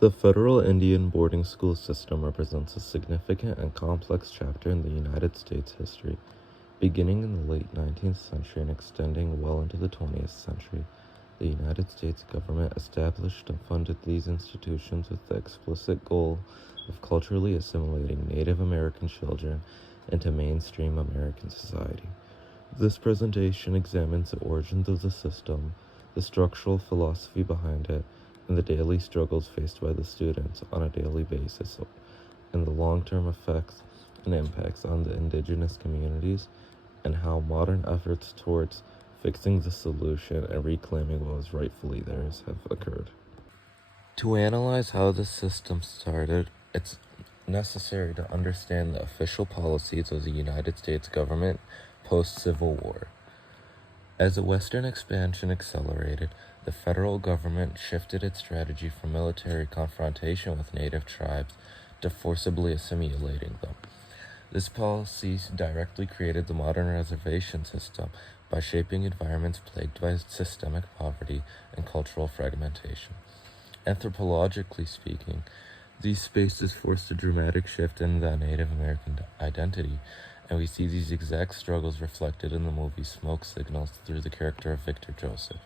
The federal Indian boarding school system represents a significant and complex chapter in the United States history, beginning in the late 19th century and extending well into the 20th century. The United States government established and funded these institutions with the explicit goal of culturally assimilating Native American children into mainstream American society. This presentation examines the origins of the system, the structural philosophy behind it, and the daily struggles faced by the students on a daily basis, and the long-term effects and impacts on the indigenous communities, and how modern efforts towards fixing the solution and reclaiming what was rightfully theirs have occurred. To analyze how the system started, it's necessary to understand the official policies of the United States government post-Civil War. As the Western expansion accelerated, the federal government shifted its strategy from military confrontation with native tribes to forcibly assimilating them. This policy directly created the modern reservation system by shaping environments plagued by systemic poverty and cultural fragmentation. Anthropologically speaking, these spaces forced a dramatic shift in the Native American identity, and we see these exact struggles reflected in the movie Smoke Signals through the character of Victor Joseph.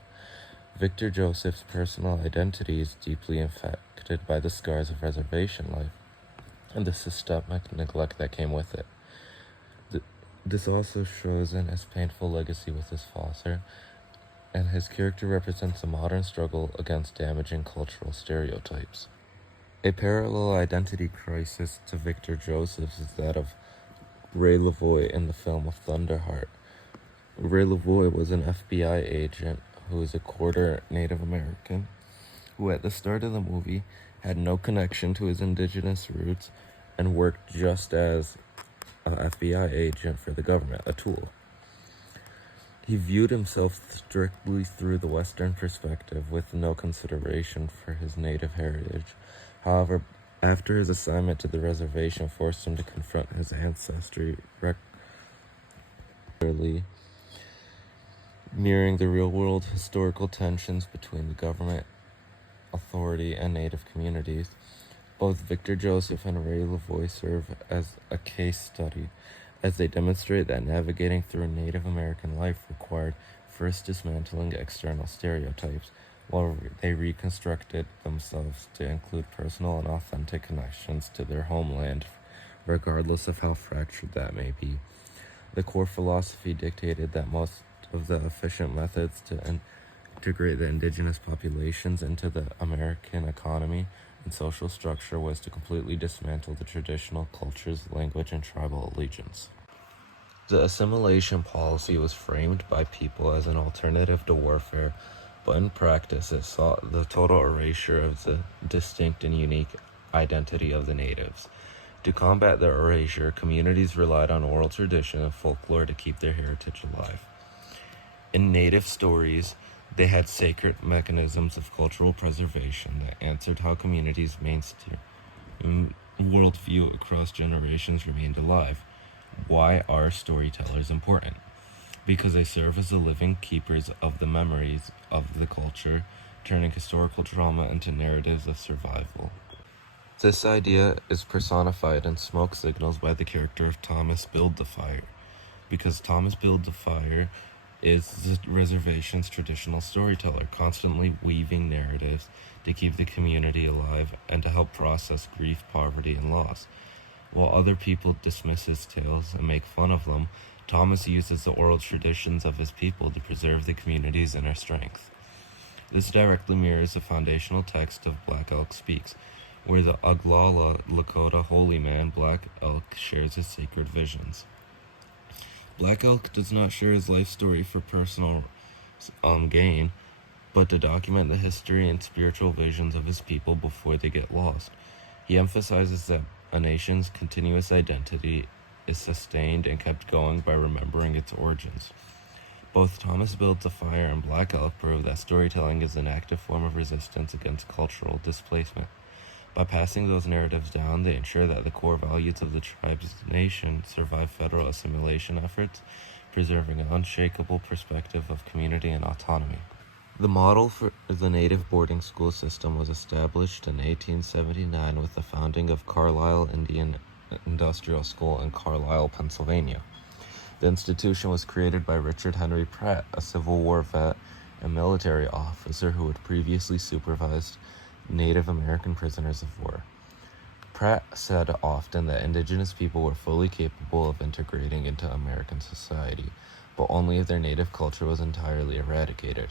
Victor Joseph's personal identity is deeply infected by the scars of reservation life and the systemic neglect that came with it. This also shows in his painful legacy with his father, and his character represents a modern struggle against damaging cultural stereotypes. A parallel identity crisis to Victor Joseph's is that of Ray Lavoie in the film of Thunderheart. Ray Lavoie was an FBI agent who is a quarter Native American, who at the start of the movie had no connection to his indigenous roots and worked just as an FBI agent for the government, a tool. He viewed himself strictly through the Western perspective with no consideration for his native heritage. However, after his assignment to the reservation forced him to confront his ancestry regularly, mirroring the real-world historical tensions between the government, authority, and native communities. Both Victor Joseph and Ray Lavoie serve as a case study, as they demonstrate that navigating through Native American life required first dismantling external stereotypes, while they reconstructed themselves to include personal and authentic connections to their homeland, regardless of how fractured that may be. The core philosophy dictated that most of the efficient methods to integrate the indigenous populations into the American economy and social structure was to completely dismantle the traditional cultures, language, and tribal allegiance. The assimilation policy was framed by people as an alternative to warfare, but in practice it sought the total erasure of the distinct and unique identity of the natives. To combat their erasure, communities relied on oral tradition and folklore to keep their heritage alive. In native stories, they had sacred mechanisms of cultural preservation that answered how communities' mainstream worldview across generations remained alive. Why are storytellers important? Because they serve as the living keepers of the memories of the culture, turning historical trauma into narratives of survival. This idea is personified in Smoke Signals by the character of Thomas Build the Fire, because Thomas Build the Fire is the reservation's traditional storyteller, constantly weaving narratives to keep the community alive and to help process grief, poverty, and loss. While other people dismiss his tales and make fun of them, Thomas uses the oral traditions of his people to preserve the community's inner strength. This directly mirrors the foundational text of Black Elk Speaks, where the Oglala Lakota holy man Black Elk shares his sacred visions. Black Elk does not share his life story for personal gain, but to document the history and spiritual visions of his people before they get lost. He emphasizes that a nation's continuous identity is sustained and kept going by remembering its origins. Both Thomas Build the Fire and Black Elk prove that storytelling is an active form of resistance against cultural displacement. By passing those narratives down, they ensure that the core values of the tribe's nation survive federal assimilation efforts, preserving an unshakable perspective of community and autonomy. The model for the native boarding school system was established in 1879 with the founding of Carlisle Indian Industrial School in Carlisle, Pennsylvania. The institution was created by Richard Henry Pratt, a Civil War vet and military officer who had previously supervised Native American prisoners of war. Pratt said often that indigenous people were fully capable of integrating into American society, but only if their native culture was entirely eradicated.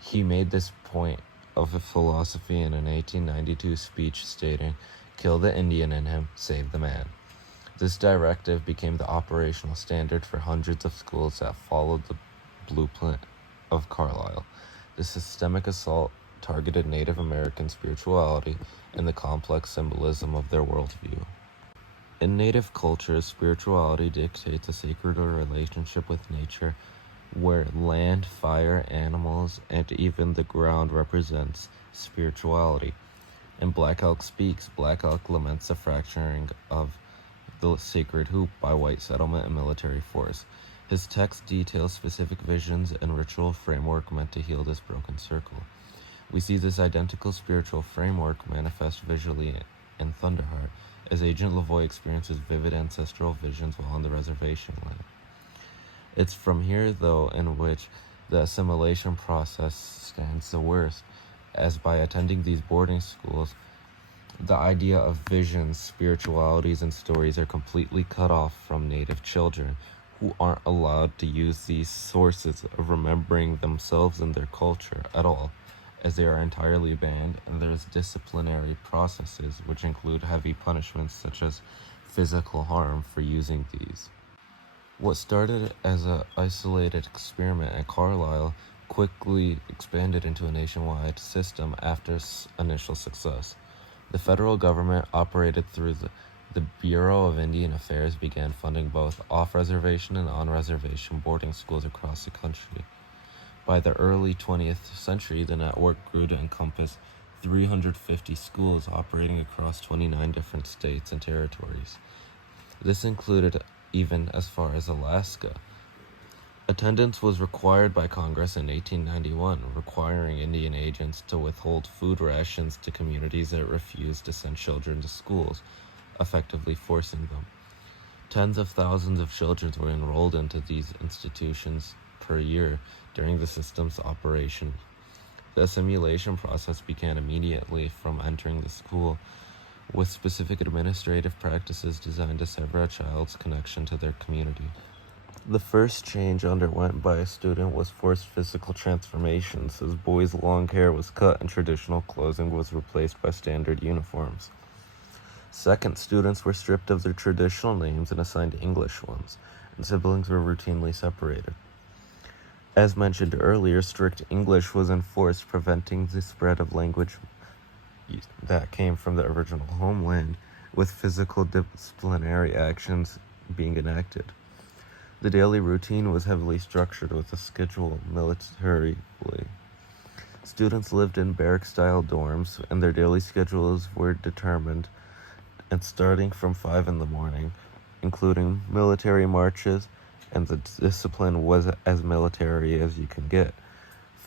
He made this point of philosophy in an 1892 speech stating, "Kill the Indian in him, save the man." This directive became the operational standard for hundreds of schools that followed the blueprint of Carlisle. The systemic assault targeted Native American spirituality and the complex symbolism of their worldview. In Native cultures, spirituality dictates a sacred relationship with nature, where land, fire, animals, and even the ground represents spirituality. In Black Elk Speaks, Black Elk laments the fracturing of the sacred hoop by white settlement and military force. His text details specific visions and ritual framework meant to heal this broken circle. We see this identical spiritual framework manifest visually in Thunderheart, as Agent Lavoie experiences vivid ancestral visions while on the reservation land. It's from here, though, in which the assimilation process stands the worst, as by attending these boarding schools, the idea of visions, spiritualities, and stories are completely cut off from Native children, who aren't allowed to use these sources of remembering themselves and their culture at all, as they are entirely banned, and there's disciplinary processes which include heavy punishments such as physical harm for using these. What started as an isolated experiment at Carlisle quickly expanded into a nationwide system after initial success. The federal government, operated through the Bureau of Indian Affairs, began funding both off-reservation and on-reservation boarding schools across the country. By the early 20th century, the network grew to encompass 350 schools operating across 29 different states and territories. This included even as far as Alaska. Attendance was required by Congress in 1891, requiring Indian agents to withhold food rations to communities that refused to send children to schools, effectively forcing them. Tens of thousands of children were enrolled into these institutions per year during the system's operation. The assimilation process began immediately from entering the school, with specific administrative practices designed to sever a child's connection to their community. The first change underwent by a student was forced physical transformations, as boys' long hair was cut and traditional clothing was replaced by standard uniforms. Second, students were stripped of their traditional names and assigned English ones, and siblings were routinely separated. As mentioned earlier, strict English was enforced, preventing the spread of language that came from the original homeland, with physical disciplinary actions being enacted. The daily routine was heavily structured with a schedule militarily. Students lived in barrack-style dorms, and their daily schedules were determined, and starting from 5 in the morning, including military marches, and the discipline was as military as you can get.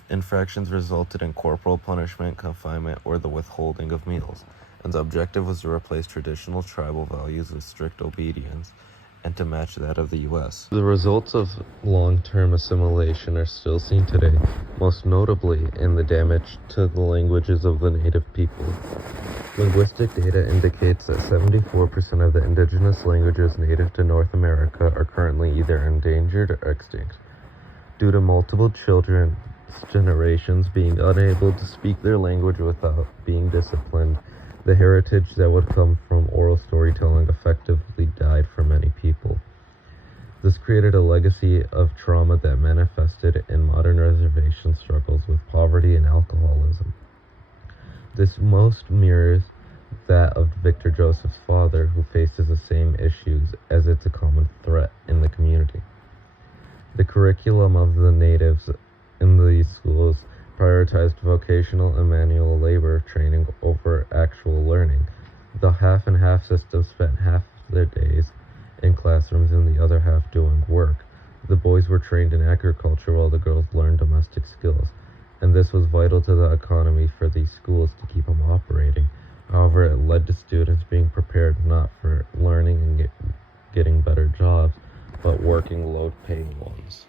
Infractions resulted in corporal punishment, confinement, or the withholding of meals, and the objective was to replace traditional tribal values with strict obedience and to match that of the U.S. The results of long-term assimilation are still seen today, most notably in the damage to the languages of the native people. Linguistic data indicates that 74% of the indigenous languages native to North America are currently either endangered or extinct. Due to multiple children's generations being unable to speak their language without being disciplined, the heritage that would come from oral storytelling effectively died for many people. This created a legacy of trauma that manifested in modern reservation struggles with poverty and alcoholism. This most mirrors that of Victor Joseph's father, who faces the same issues, as it's a common threat in the community. The curriculum of the natives in these schools prioritized vocational and manual labor training over actual learning. The half-and-half system spent half their days in classrooms and the other half doing work. The boys were trained in agriculture while the girls learned domestic skills. and this was vital to the economy for these schools to keep them operating. However, it led to students being prepared not for learning and getting better jobs, but working low-paying ones.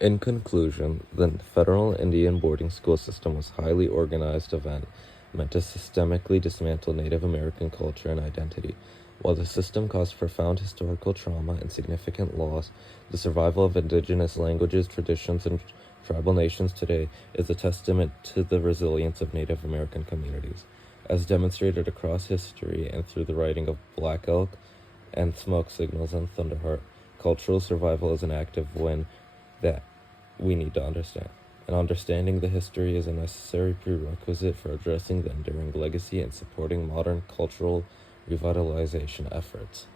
In conclusion, the federal Indian boarding school system was a highly organized event meant to systemically dismantle Native American culture and identity. While the system caused profound historical trauma and significant loss, the survival of indigenous languages, traditions, and tribal nations today is a testament to the resilience of Native American communities. As demonstrated across history and through the writing of Black Elk and Smoke Signals and Thunderheart, cultural survival is an active win that we need to understand. And understanding the history is a necessary prerequisite for addressing the enduring legacy and supporting modern cultural revitalization efforts.